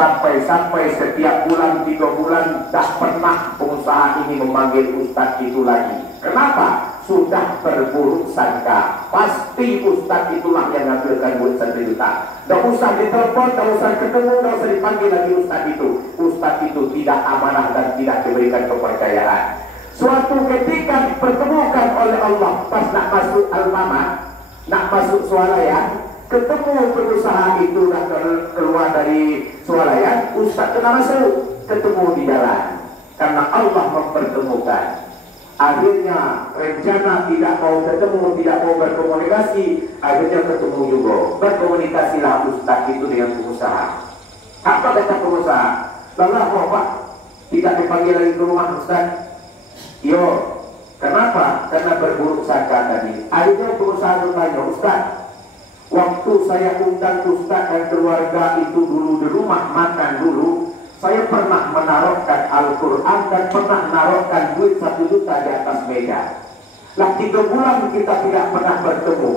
Sampai-sampai setiap bulan 3 bulan tak pernah pengusaha ini memanggil ustadz itu lagi. Kenapa? Sudah berburuk sangka. Pasti ustadz itulah yang ngambilkan duit 1 juta. Tak usah ditelepon, tak usah ketemu, tak usah dipanggil lagi ustadz itu. Ustadz itu tidak amanah dan tidak diberikan kepercayaan. Suatu ketika dipertemukan oleh Allah pas nak masuk al-mama, nak masuk swalayan, ketemu pengusaha itu nak keluar dari swalayan, ustaz kena masuk, ketemu di jalan. Karena Allah mempertemukan. Akhirnya rencana tidak mau ketemu, tidak mau berkomunikasi, akhirnya ketemu juga. Berkomunikasilah ustaz itu dengan pengusaha. Apa kata pengusaha? Lalu Pak, tidak dipanggil lagi ke rumah ustaz? Yo, kenapa? Karena berburuk sangka tadi. Akhirnya pengusaha bertanya, ustaz, waktu saya undang ustaz dan keluarga itu dulu di rumah makan dulu, saya pernah menaruhkan Al-Quran dan pernah menaruhkan duit 1 juta di atas meja. Lah 3 bulan kita tidak pernah bertemu.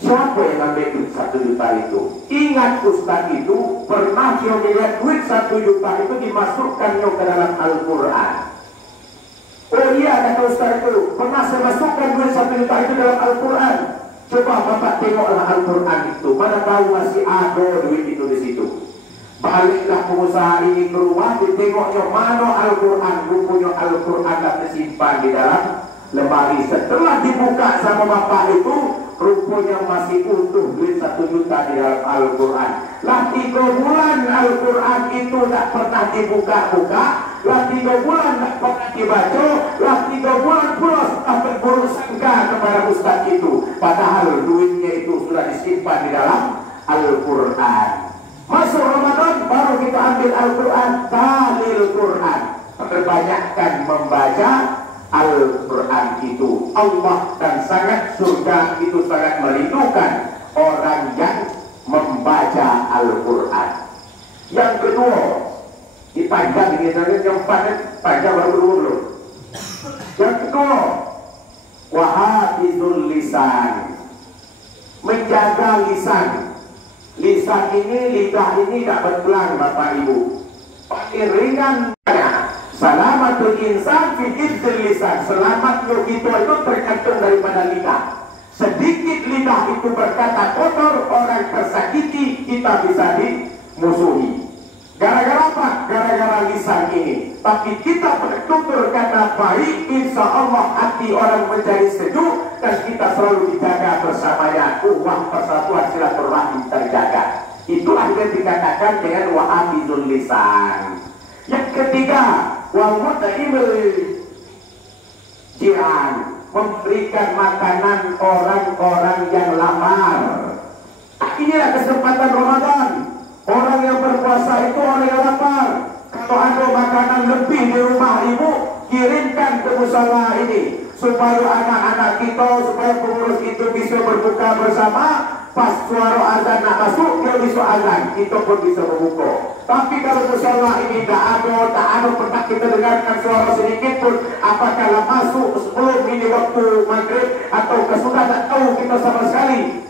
Siapa yang ambil duit 1 juta itu? Ingat ustaz itu pernah dia melihat duit 1 juta itu dimasukkan ke dalam Al-Quran. Oh iya, kata ustaz itu, pernah saya masukkan duit 1 juta itu dalam Al-Quran. Coba bapak tengoklah Al-Quran itu, mana tahu masih ada duit itu di situ. Baliklah pengusaha ini ke rumah, ditengoknya mana Al-Quran, rupanya Al-Quran dah tersimpan di dalam lemari. Setelah dibuka sama bapak itu, rupanya masih utuh duit 1 juta di dalam Al-Quran. Lah 3 bulan Al-Quran itu tak pernah dibuka-buka, lah 3 bulan tak pernah dibaca, lah 3 bulan pula sudah berburuk sangka kepada ustaz itu. Padahal duitnya itu sudah disimpan di dalam Al-Quran. Masuk Ramadan baru kita ambil Al-Quran, dalil Quran. Perbanyakkan membaca Al-Quran itu. Allah dan sangat surga itu sangat merindukan orang yang membaca Al-Quran. Yang kedua, dipanjang ini saja, yang panjang baru dulu. Yang kedua, wahafizul lisan, menjaga lisan. Lisan ini, lidah ini tidak berpelang Bapak Ibu. Paling ringan salamatul insan fi idzil lisan. Selamatnya kita itu tergantung daripada lidah. Sedikit lidah itu berkata kotor, orang tersakiti, kita bisa dimusuhi. Gara-gara apa? Gara-gara lisan ini. Tapi kita bertutur kata baik, insya Allah hati orang menjadi sejuk dan kita selalu dijaga bersamanya. Persatuan silaturahim terjaga. Itulah yang dikatakan dengan wa'afizul lisan. Yang ketiga, wa mut'imul jiran, memberikan makanan orang-orang yang lapar. Inilah kesempatan Ramadan. Orang yang berpuasa itu orang yang lapar. Kalau ada makanan lebih di rumah ibu, kirimkan ke musala ini supaya anak-anak kita, supaya pengurus itu bisa berbuka bersama. Pas suara azan nak masuk, dia bisa azan, kita pun bisa berbuka. Tapi kalau musala ini tak ada pernah kita dengarkan suara sedikit pun, apakah masuk sebelum ini waktu maghrib atau kesudah, tak tahu kita sama sekali.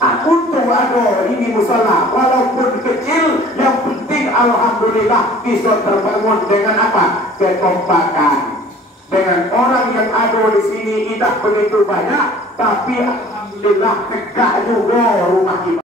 Untung ada ini musala, walaupun kecil, yang penting alhamdulillah bisa terbangun dengan apa? Kekompakan. Dengan orang yang ada di sini tidak begitu banyak, tapi alhamdulillah tegak juga rumah kita.